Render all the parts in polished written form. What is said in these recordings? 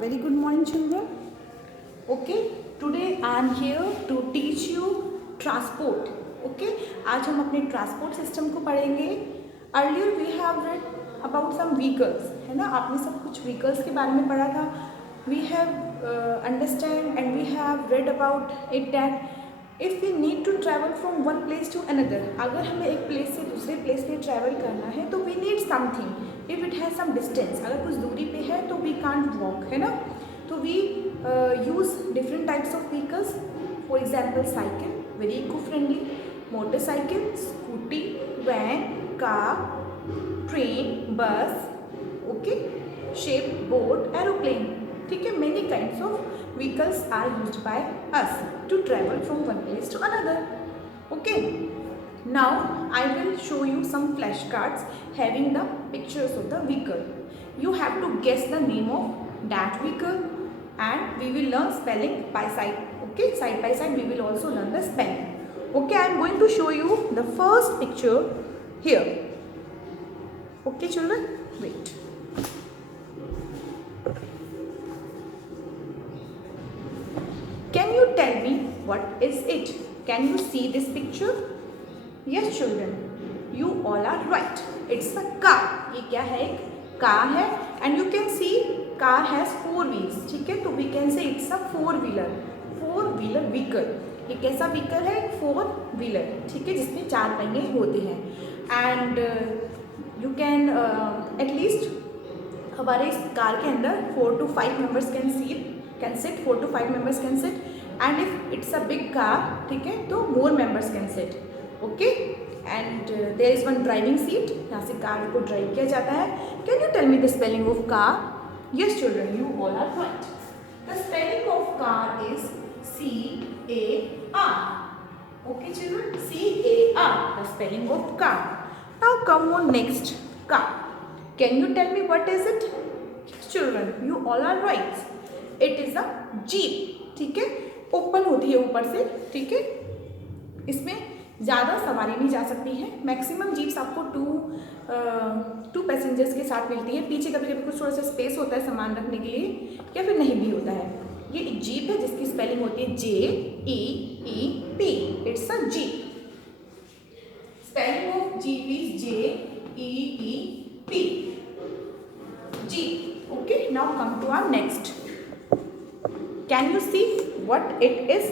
Very good morning, children. Okay, today I am here to teach you transport. Okay, आज हम अपने transport system को पढ़ेंगे. Earlier we have read about some vehicles, है ना. आपने सब कुछ व्हीकल्स के बारे में पढ़ा था. We have understand and we have read about it that if we need to travel from one place to another, अगर हमें एक प्लेस से दूसरे प्लेस पे ट्रैवल करना है तो we need something. If it has some distance, अगर कुछ दूरी पे है तो वी कांट वॉक, है ना. तो we use different types of vehicles. For example cycle, very eco friendly. Motorcycle, scooty, van, car, train, bus, okay, ship, boat, aeroplane. ठीक है, many kinds of vehicles are used by us to travel from one place to another. Okay, now I will show you some flashcards having the pictures of the vehicle. You have to guess the name of that vehicle and we will learn spelling by side. Okay, side by side we will also learn the spelling. Okay, I am going to show you the first picture here. Okay children, wait. Can you tell me what is it? Can you see this picture? Yes children, you all are right. It's a car. ये क्या है? एक car है and you can see car has four wheels. ठीक है, तो we can say it's a four-wheeler vehicle. ये कैसा व्हीकल है? Four wheeler. ठीक है, जिसमें चार पहिए होते हैं. एंड यू कैन एटलीस्ट हमारे इस कार के अंदर 4 to 5 members can sit. 4 to 5 members can sit. And if it's a big car, ठीक है, तो more members can sit. Okay, and there is one driving seat. यहाँ से कार को ड्राइव किया जाता है. Can you tell me the spelling of car? Yes children, you all are right. The spelling of car is C-A-R. Okay children, C-A-R, the spelling of car. Now come on next, car. Can you tell me what is it? Yes children, you all are right. It is a jeep. ठीक है, open होती है ऊपर से. ठीक है, इसमें ज़्यादा सवारी नहीं जा सकती है. मैक्सिमम जीप्स आपको टू पैसेंजर्स के साथ मिलती है. पीछे कभी कभी कुछ थोड़ा सा स्पेस होता है सामान रखने के लिए, या फिर नहीं भी होता है. ये एक जीप है जिसकी स्पेलिंग होती है J-E-E-P. It's a jeep. Spelling of jeep is J-E-E-P. Jeep. Okay, now come to our next. Can you see what it is?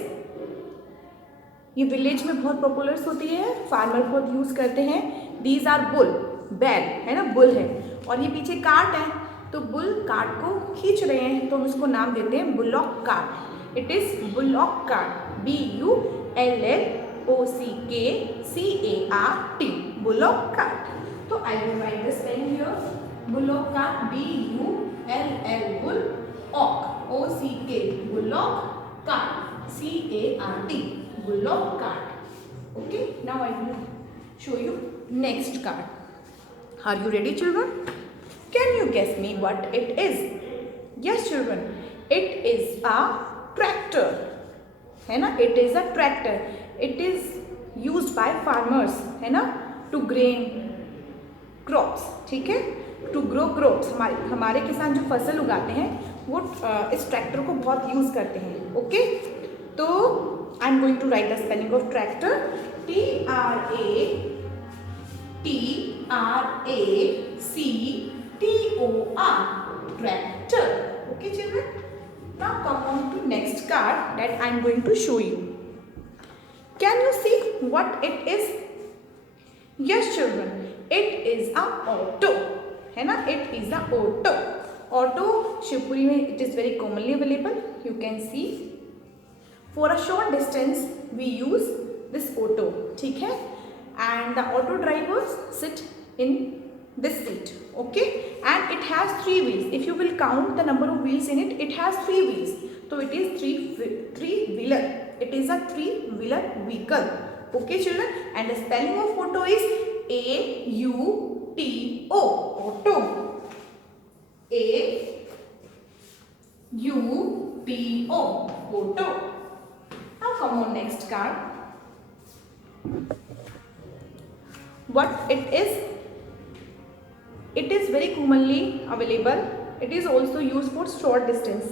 ये विलेज में बहुत पॉपुलर होती है, फार्मर बहुत यूज करते हैं. दीज आर बुल, बैल है ना, बुल है. और ये पीछे कार्ट है, तो बुल कार्ट को खींच रहे हैं, तो हम इसको नाम देते हैं bullock cart. It is bullock cart. B-U-L-L-O-C-K-C-A-R-T, bullock cart. तो I will write the spelling here. Bullock cart, B-U-L-L bull, O-C-K, bullock cart, C-A-R-T, bullock cart. Okay, now I will show you next cart. Are you ready children? Can you guess me what it is? Yes children, it is a tractor. है ना, it is a tractor. It is used by farmers, है ना, to grain crops. ठीक है, to grow crops. हमारे किसान जो फसल उगाते हैं वो इस ट्रैक्टर को बहुत यूज़ करते हैं. ओके, तो I am going to write the spelling of tractor. T-R-A-C-T-O-R, tractor. Okay children, now come on to next card that I am going to show you. Can you see what it is? Yes children, it is a auto. है ना, it is a auto. Auto Shivpuri में it is very commonly available. You can see for a short distance we use this auto. ठीक है, and the auto drivers sit in this seat. Okay, and it has 3 wheels. If you will count the number of wheels in it, it has 3 wheels. तो it is three-wheeler. It is a 3-wheeler vehicle. Okay children, and the spelling of auto is A-U-T-O, auto. A-U-T-O, auto. Now come on next card. What it is? It is very commonly available it is also use for short distance,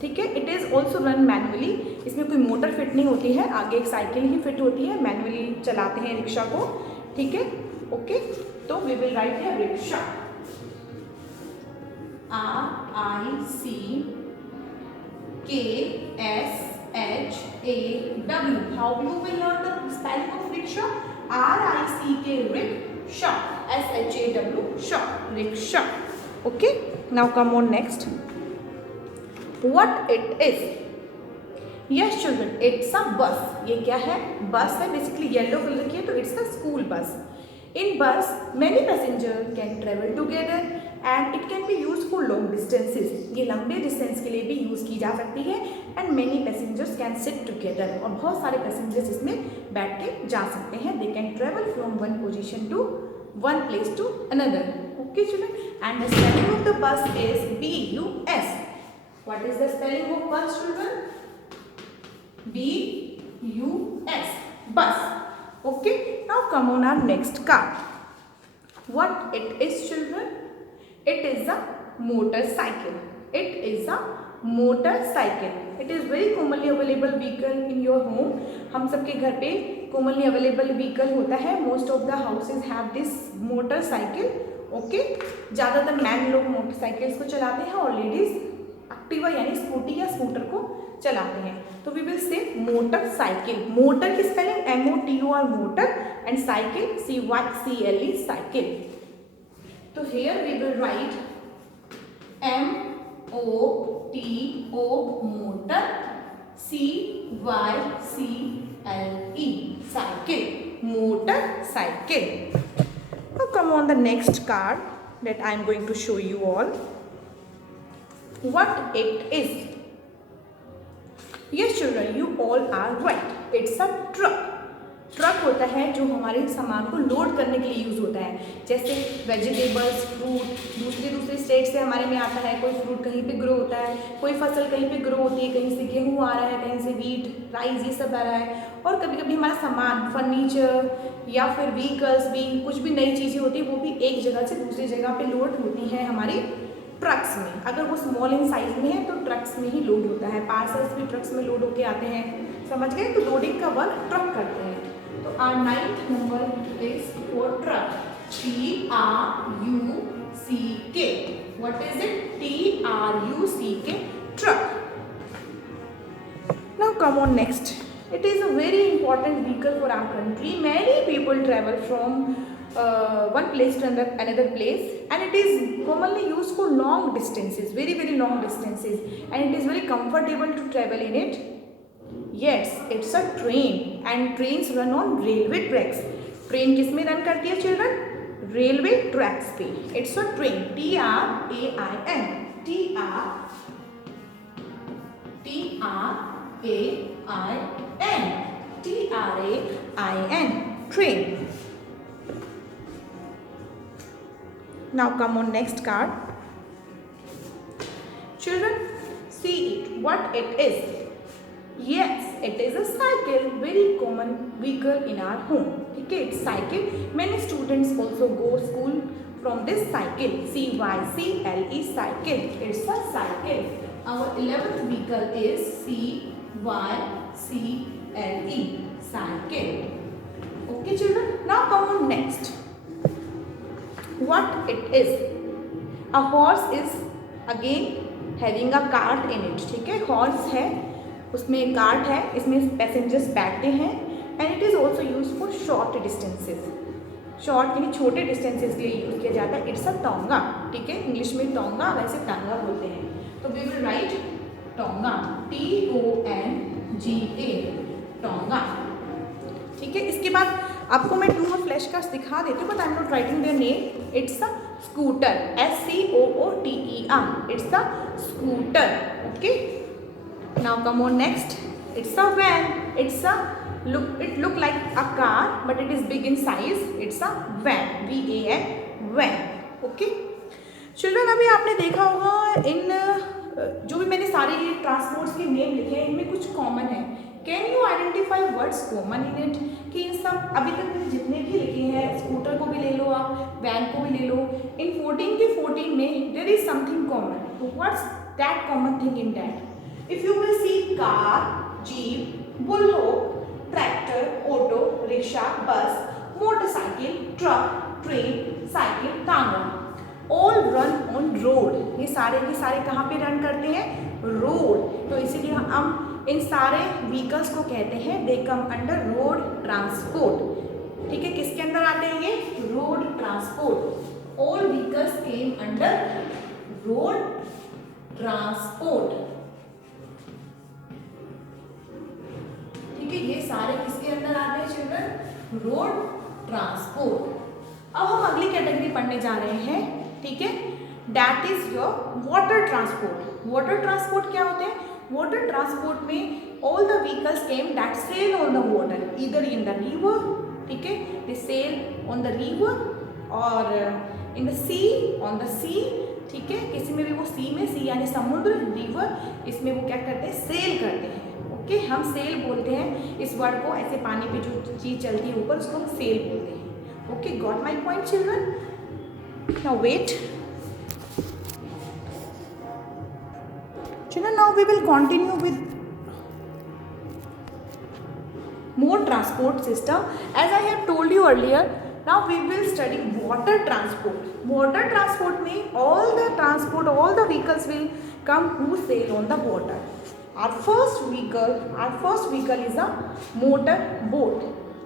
ठीक है। It is also run manually, इसमें कोई motor fit नहीं होती है, आगे एक cycle ही fit होती है, मैनुअली चलाते हैं रिक्शा को, ठीक है। ओके, तो we will write here rickshaw, RICKSHAW. How you will learn the spelling of rickshaw? RICK rickshaw, SHAW shaw, rickshaw. Okay, now come on next. What it is? Yes children, it's a bus. ये क्या है? बस है, basically yellow colour की है, तो it's a school bus. In bus, many passengers can travel together and it can be used for long distances. ये लंबे डिस्टेंस के लिए भी यूज़ की जा सकती है. And many passengers can sit together. और बहुत सारे पैसेंजर्स इसमें बैठ के जा सकते हैं. They can travel from one position to one place to another. Okay children. And the spelling of the bus is BUS. What is the spelling of bus children? BUS. Bus. Okay, now come on our next card. What it is children? It is a motorcycle. It is a motorcycle. It is very commonly available vehicle in your home. हम सबके घर पे commonly available vehicle होता है. Most of the houses have this motorcycle. Okay, ज़्यादातर man लोग motorcycles को चलाते हैं और लेडीज एक्टिवा यानी स्कूटी या स्कूटर को चलाते हैं. तो we will say motorcycle. Motor की spelling MOTOR motor and cycle CYCLE cycle. तो here we will write MOTO motor CYCLE cycle, motor cycle. Now come on the next card that I am going to show you all. What it is? Yes children, you all are right. It's a truck. Truck होता है जो हमारे सामान को load करने के लिए use होता है. जैसे वेजिटेबल्स, फ्रूट दूसरे स्टेट से हमारे में आता है. कोई फ्रूट कहीं पे ग्रो होता है, कोई फसल कहीं पे ग्रो होती है, कहीं से गेहूँ आ रहा है, कहीं से वीट, राइस, ये सब आ रहा है. और कभी कभी हमारा सामान, फर्नीचर या फिर व्हीकल्स भी, कुछ भी नई चीज़ें होती है, वो भी एक जगह से दूसरी जगह पे लोड होती है हमारी ट्रक्स में. अगर वो स्मॉल इन साइज में है तो ट्रक्स में ही लोड होता है. पार्सल्स भी ट्रक्स में लोड होके आते हैं, समझ गए. तो लोडिंग का वर्क ट्रक करते हैं. तो our 9th number is for truck. TRUCK. What is it? TRUCK, truck. Now come on next. It is a very important vehicle for our country. Many people travel from one place to another place, and it is commonly used for long distances, very long distances, and it is very comfortable to travel in it. Yes, it's a train, and trains run on railway tracks. Train किस में run करती है children? Railway tracks पे. It's a train. TRAIN. TRAIN. Train. Now come on next card. Children, see it. What it is? Yes, it is a cycle, very common vehicle in our home. Okay, it's cycle. Many students also go school from this cycle. CYCLE cycle. It's a cycle. Our 11th vehicle is CYCLE cycle. Okay, children. Now come on next. What it is? A horse is again having a cart in it. ठीक है, horse है, उसमें cart है, इसमें passengers बैठते हैं. And it is also use for short distances. Short यानी छोटे डिस्टेंसेज के लिए यूज़ किया जाता है. It's a tonga. ठीक है, इंग्लिश में टोंगा, वैसे टांगा बोलते हैं. तो we will write tonga, TONGA, tonga. ठीक है, इसके बाद आपको मैं 2 और फ्लैश कार्ड्स दिखा देती हूँ, but I am not writing their name. It's a scooter, SCOOTER. It's a scooter. Okay, now come on next. It's a van. It look like a car, but it is big in size. It's a van. VAN, van. Okay children, अभी आपने देखा होगा इन जो भी मैंने सारे ये transports के नेम लिखे हैं, इनमें कुछ कॉमन है. Can you identify words common in it? कि इन सब अभी तक मैंने जितने भी लिखे हैं, स्कूटर को भी ले लो आप, वैन को भी ले लो, इन 14 के 14 में there is something common. So what's that common thing in that? If you will see car, jeep, bullrope, tractor, auto, rickshaw, bus, motorcycle, truck, train, cycle, tango, all run on road. ये सारे के सारे कहाँ पे run करते हैं? Road. तो इसीलिए हम इन सारे व्हीकल्स को कहते हैं दे कम अंडर रोड ट्रांसपोर्ट. ठीक है, किसके अंदर आते हैं ये? Road transport. All vehicles came under road transport. ठीक है, ये सारे किसके अंदर आते हैं चिल्ड्रन? Road transport. अब हम अगली कैटेगरी पढ़ने जा रहे हैं. ठीक है, that is your water transport. Water transport क्या होते हैं? वाटर ट्रांसपोर्ट में all the vehicles came that sail on the water, either in the river. ठीक है, they sail on the river और in the sea, on the sea. ठीक है, किसी में भी वो सी में, सी यानी समुद्र, रिवर, इसमें वो क्या करते हैं? सेल करते हैं. ओके, हम सेल बोलते हैं इस वर्ड को. ऐसे पानी पे जो चीज़ चलती है ऊपर उसको हम सेल बोलते हैं. Okay, got my point children? Now wait children, now we will continue with more transport system. As I have told you earlier, now we will study water transport. Water transport means all the transport, all the vehicles will come who sail on the water. Our first vehicle is a motor boat,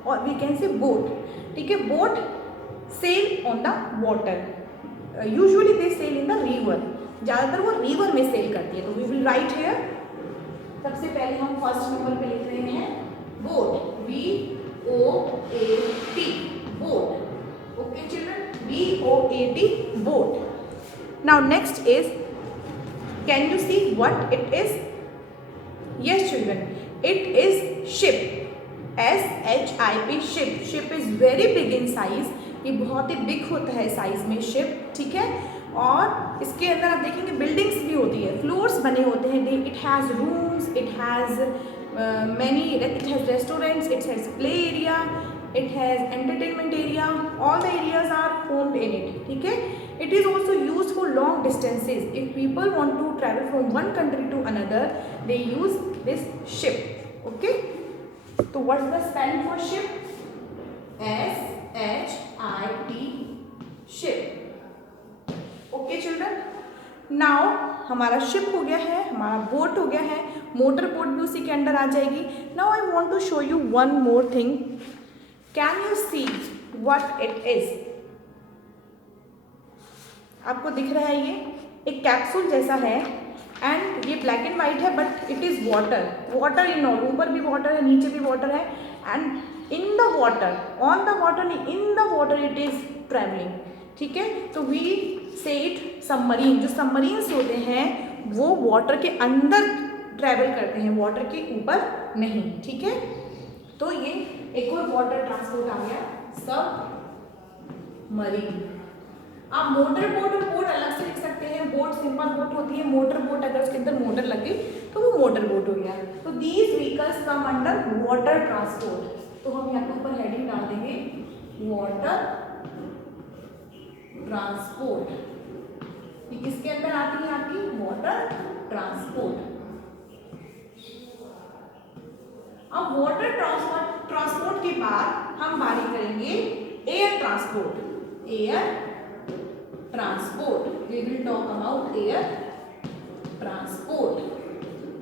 or we can say boat. ठीक है, boat sail on the water. Usually they sail in the river. ज़्यादातर वो river में cell करती है. तो we will write here. सबसे पहले हम फर्स्ट नंबर पे लिख रहे हैं boat. BOAT boat. Okay children, BOAT boat. Now next is, can you see what it is? Yes children, it is ship. SHIP ship. Ship is very big in size. ये बहुत ही big होता है size में ship. ठीक है, और इसके अंदर आप देखेंगे बिल्डिंग्स भी होती है, फ्लोर्स बने होते हैं. It has rooms, it has many, it has restaurants, it has play area, it has entertainment area. All the areas are formed in it. ठीक है, it is also use for long distances. If people want to travel from one country to another, they use this ship. Okay, तो what's the spelling for ship? SHIP ship. Okay children, now हमारा ship हो गया है, हमारा boat हो गया है, motor boat भी उसी के अंडर आ जाएगी. Now I want to show you one more thing. Can you see what it is? आपको दिख रहा है ये एक कैप्सूल जैसा है एंड ये ब्लैक एंड वाइट है, but it is water. Water in all, ऊपर भी वाटर है, नीचे भी वाटर है, and in the water, on the water, in the water it is travelling. ठीक है, तो वी से इट सबमरीन. जो सबमरीन्स होते हैं वो वाटर के अंदर ट्रैवल करते हैं, वाटर के ऊपर नहीं. ठीक है, तो ये एक और वाटर ट्रांसपोर्ट आ गया, सबमरीन. आप मोटर बोट और बोट अलग से लिख सकते हैं. बोट सिंपल बोट होती है, मोटर बोट अगर उसके अंदर मोटर लग गई तो वो मोटर बोट हो गया. तो these vehicles come under water transport. तो हम यहाँ के ऊपर हेडिंग डाल देंगे वाटर ट्रांसपोर्ट. ये किसके अंदर आती है आपकी? Water transport. अब वाटर ट्रांसपोर्ट के बाद हम बारी करेंगे air transport. Air transport, we will talk about air transport.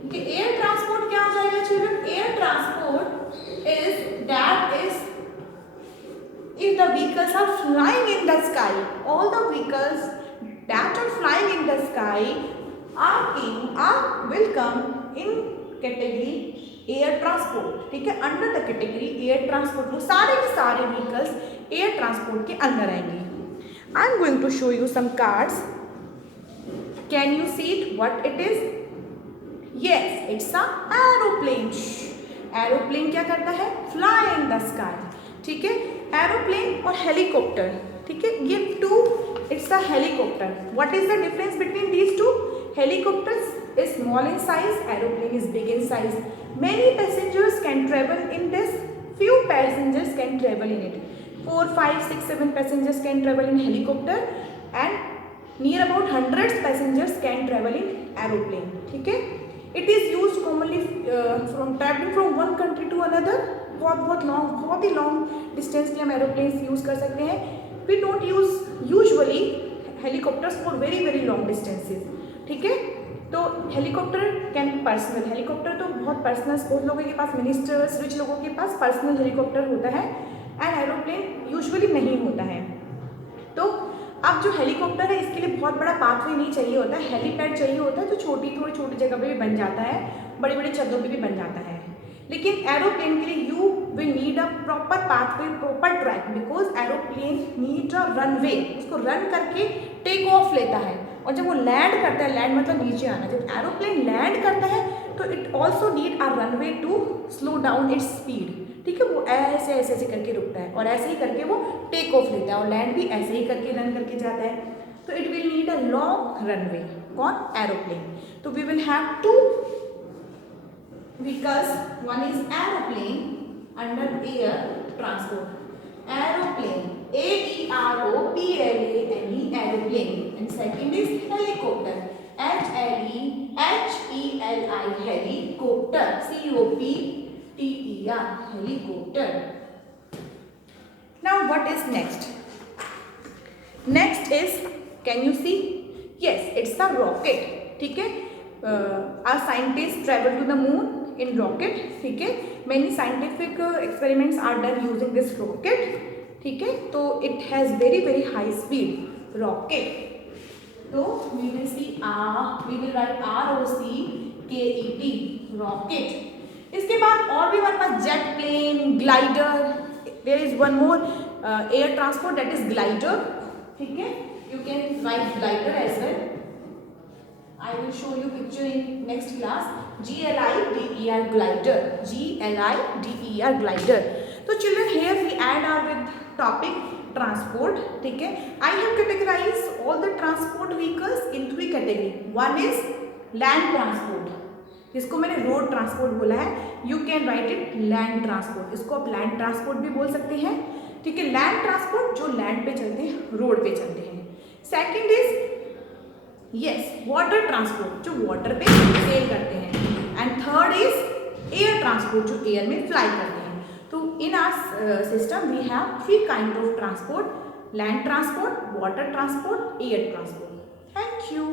ठीक है, एयर ट्रांसपोर्ट क्या हो जाएगा children? Air transport is that is if the vehicles are flying in the sky. All the vehicles that are flying in the sky will come in category air transport. ठीक है, under the category air transport वो सारे के सारे vehicles air transport के अंदर आएंगे. I am going to show you some cards. Can you see it? What it is? Yes, it's a aeroplane. Aeroplane क्या करता है? Fly in the sky. ठीक है, एरोप्लेन और हेलीकॉप्टर. ठीक है, ये two, it's a helicopter. What is the difference between these two? Helicopter is small in size, aeroplane is big in size. Many passengers can travel in this, few passengers can travel in it. 4, 5, 6, 7 passengers can travel in helicopter and near about 100 passengers can travel in aeroplane, ठीक है। It is use commonly from travelling from one country to another, बहुत ही long distance के लिए हम aeroplane use कर सकते हैं। We don't use usually helicopters for very long distances, ठीक है। तो हेलीकॉप्टर कैन पर्सनल, हेलीकॉप्टर तो बहुत पर्सनल, बहुत लोगों के पास, मिनिस्टर्स, रिच लोगों के पास पर्सनल हेलीकॉप्टर होता है, एंड एरोप्लेन यूजुअली नहीं होता है। तो अब जो हेलीकॉप्टर है इसके लिए बहुत बड़ा पाथवे नहीं चाहिए होता है, हेलीपैड चाहिए होता है, तो थोड़ी छोटी जगह पे भी बन जाता है, बड़े बड़े छतों पे भी बन जाता है। लेकिन एरोप्लेन के लिए you will need a proper pathway, proper track, because aeroplane need a runway, उसको रन करके टेक ऑफ लेता है, और जब वो लैंड करता है, लैंड मतलब नीचे आना, जब एरोप्लेन लैंड करता है तो it also need a runway to slow down its speed, ठीक है। वो ऐसे करके रुकता है और ऐसे ही करके वो टेक ऑफ लेता है, और लैंड भी ऐसे ही करके रन करके जाता है। तो it will need a long runway, कौन, एरोप्लेन। तो we will have two vehicles, one is aeroplane under air transport, aeroplane, aeroplane, aeroplane, and second is helicopter, heli, helicopter, copter, helicopter. Now what is next? Next is, can you see? Yes, it's a rocket, ठीक है। our scientists travel to the moon in rocket, ठीक है। many scientific experiments are done using this rocket, ठीक है। तो it has very high speed rocket, तो we will see we will write ROCKET rocket। इसके बाद और भी हमारे पास jet plane, glider, there is one more air transport, that is glider, ठीक है। you can write glider as well, I will show you picture in next class, GLIDER glider, GLIDER glider। तो children here we add our with topic transport, ठीक है। I have categorized all the transport vehicles in 3 category। one is land transport, जिसको मैंने road transport बोला है, you can write it land transport, इसको आप land transport भी बोल सकते हैं, ठीक है। लैंड ट्रांसपोर्ट जो लैंड पे चलते हैं, रोड पे चलते हैं। Second is yes water transport, जो वाटर पे सेल करते हैं, and third is air transport, जो एयर में फ्लाई करते हैं। तो in our system we have 3 kind of transport, land transport, water transport, air transport. Thank you.